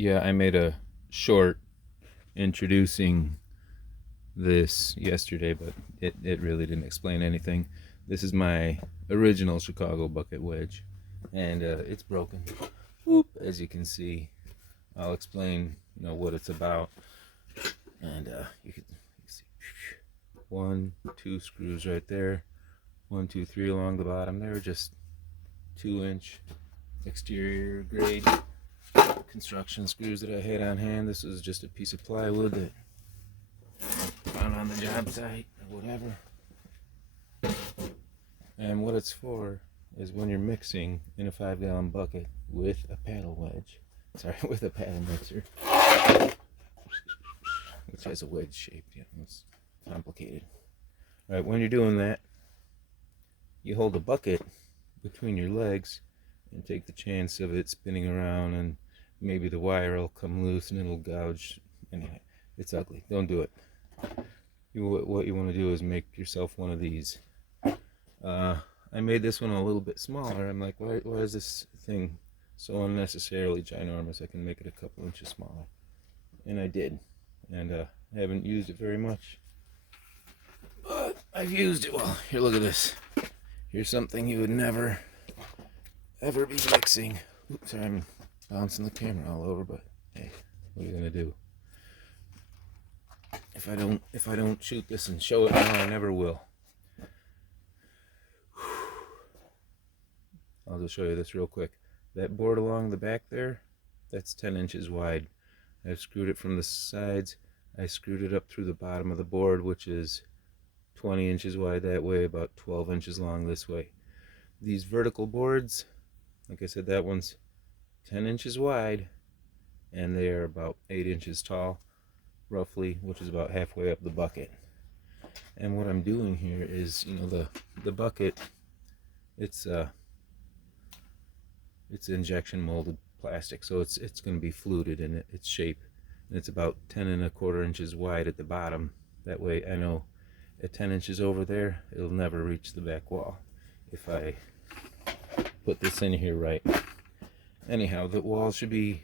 Yeah, I made a short introducing this yesterday, but it really didn't explain anything. This is my original Chicago bucket wedge, and it's broken. Whoop, as you can see, I'll explain, what it's about. And you can see one, two screws right there, 1, 2, 3 along the bottom. They're just 2-inch exterior grade construction screws that I had on hand. This is just a piece of plywood that I found on the job site or whatever. And what it's for is when you're mixing in a 5-gallon bucket with a paddle wedge. Sorry, with a paddle mixer, which has a wedge shape. It's complicated. All right, when you're doing that, you hold the bucket between your legs and take the chance of it spinning around, and maybe the wire will come loose and it'll gouge. Anyway, it's ugly. Don't do it. What you want to do is make yourself one of these. I made this one a little bit smaller. I'm like, why is this thing so unnecessarily ginormous? I can make it a couple inches smaller. And I did. And I haven't used it very much, but I've used it. Well, here, look at this. Here's something you would never ever be mixing. Oops, sorry, I'm bouncing the camera all over, but hey, what are you gonna do? If I don't shoot this and show it now, I never will. I'll just show you this real quick. That board along the back there, that's 10 inches wide. I've screwed it from the sides. I screwed it up through the bottom of the board, which is 20 inches wide that way, about 12 inches long this way. These vertical boards, like I said, that one's 10 inches wide, and they are about 8 inches tall, roughly, which is about halfway up the bucket. And what I'm doing here is, the bucket, it's injection molded plastic, so it's going to be fluted in its shape, and it's about 10 1/4 inches wide at the bottom. That way I know at 10 inches over there, it'll never reach the back wall if I put this in here right. Anyhow, the wall should be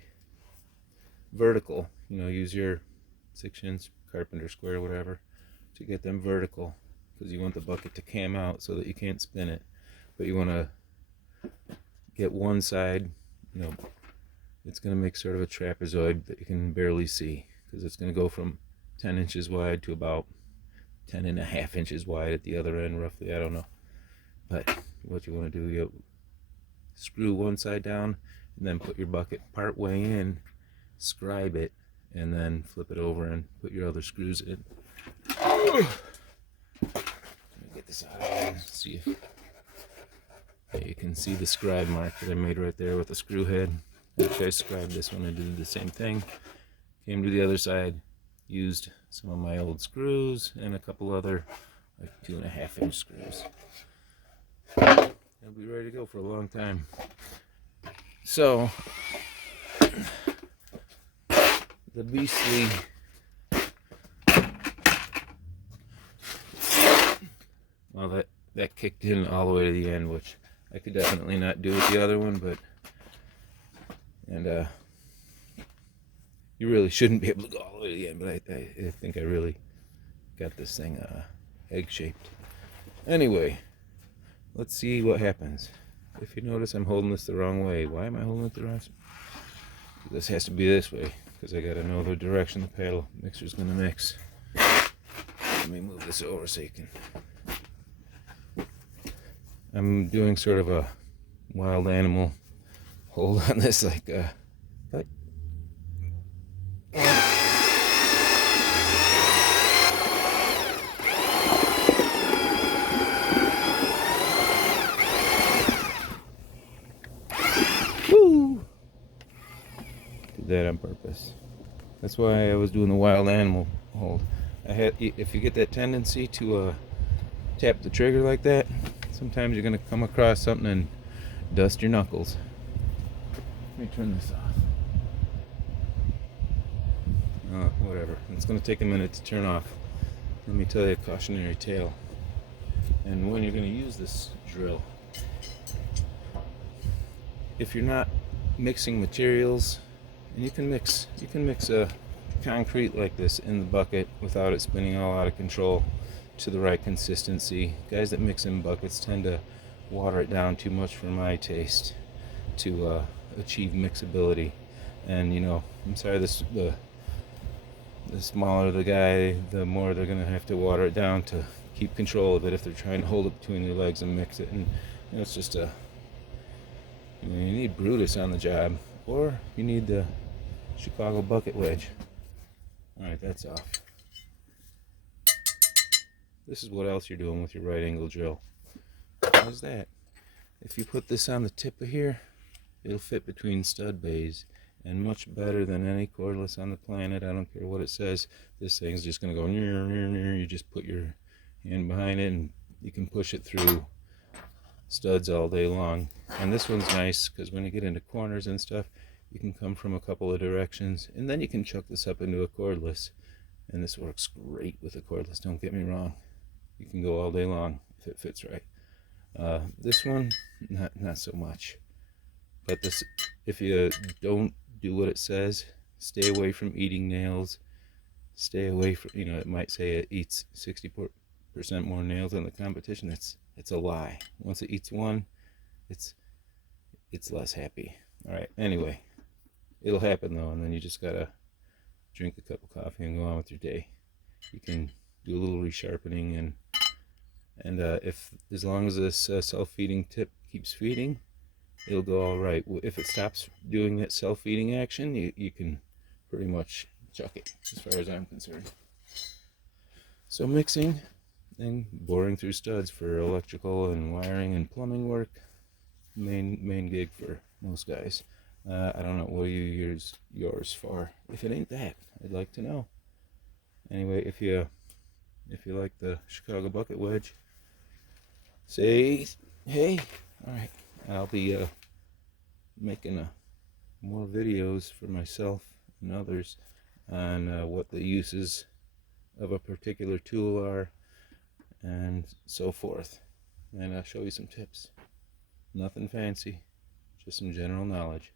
vertical. Use your 6-inch carpenter square, whatever, to get them vertical, because you want the bucket to cam out so that you can't spin it. But you want to get one side, it's going to make sort of a trapezoid that you can barely see, because it's going to go from 10 inches wide to about 10 1/2 inches wide at the other end, roughly. I don't know. But what you want to do, you screw one side down, and then put your bucket part way in, scribe it, and then flip it over and put your other screws in. Let me get this out of here. See if you can see the scribe mark that I made right there with the screw head. Actually, I scribed this one and did the same thing. Came to the other side, used some of my old screws and a couple other 2 1/2 inch screws. It'll be ready to go for a long time. So the beastly that kicked in all the way to the end, which I could definitely not do with the other one, and you really shouldn't be able to go all the way to the end, but I think I really got this thing egg-shaped. Anyway, let's see what happens. If you notice, I'm holding this the wrong way. Why am I holding it the wrong way? This has to be this way, because I gotta know the direction the paddle mixer's gonna mix. Let me move this over so you can... I'm doing sort of a wild animal hold on this, like but woo! Did that on purpose. That's why I was doing the wild animal hold. If you get that tendency to tap the trigger like that, sometimes you're going to come across something and dust your knuckles. Let me turn this off. Whatever. It's going to take a minute to turn off. Let me tell you a cautionary tale. And when you're going to use this drill, if you're not mixing materials And you can mix a concrete like this in the bucket without it spinning all out of control to the right consistency. Guys that mix in buckets tend to water it down too much for my taste to achieve mixability. And you know, I'm sorry, the smaller the guy, the more they're gonna have to water it down to keep control of it if they're trying to hold it between your legs and mix it. And you know, it's just a, you know, you need Brutus on the job, or you need the Chicago bucket wedge. Alright, that's off. This is what else you're doing with your right angle drill. How's that? If you put this on the tip of here, it'll fit between stud bays, and much better than any cordless on the planet. I don't care what it says. This thing's just going to go near, near, near. You just put your hand behind it and you can push it through studs all day long. And this one's nice because when you get into corners and stuff, you can come from a couple of directions, and then you can chuck this up into a cordless. And this works great with a cordless, don't get me wrong. You can go all day long if it fits right. This one, not so much. But this, if you don't do what it says, stay away from eating nails. Stay away from, you know, it might say it eats 60% more nails than the competition. It's a lie. Once it eats one, it's less happy. All right. Anyway, it'll happen though, and then you just gotta drink a cup of coffee and go on with your day. You can do a little resharpening, and if, as long as this self-feeding tip keeps feeding, it'll go all right. If it stops doing that self-feeding action, you can pretty much chuck it, as far as I'm concerned. So mixing and boring through studs for electrical and wiring and plumbing work, main gig for most guys. I don't know, what do you use yours for? If it ain't that, I'd like to know. Anyway, if you like the Chicago bucket wedge, say hey. All right, I'll be making more videos for myself and others on what the uses of a particular tool are and so forth, and I'll show you some tips. Nothing fancy, just some general knowledge.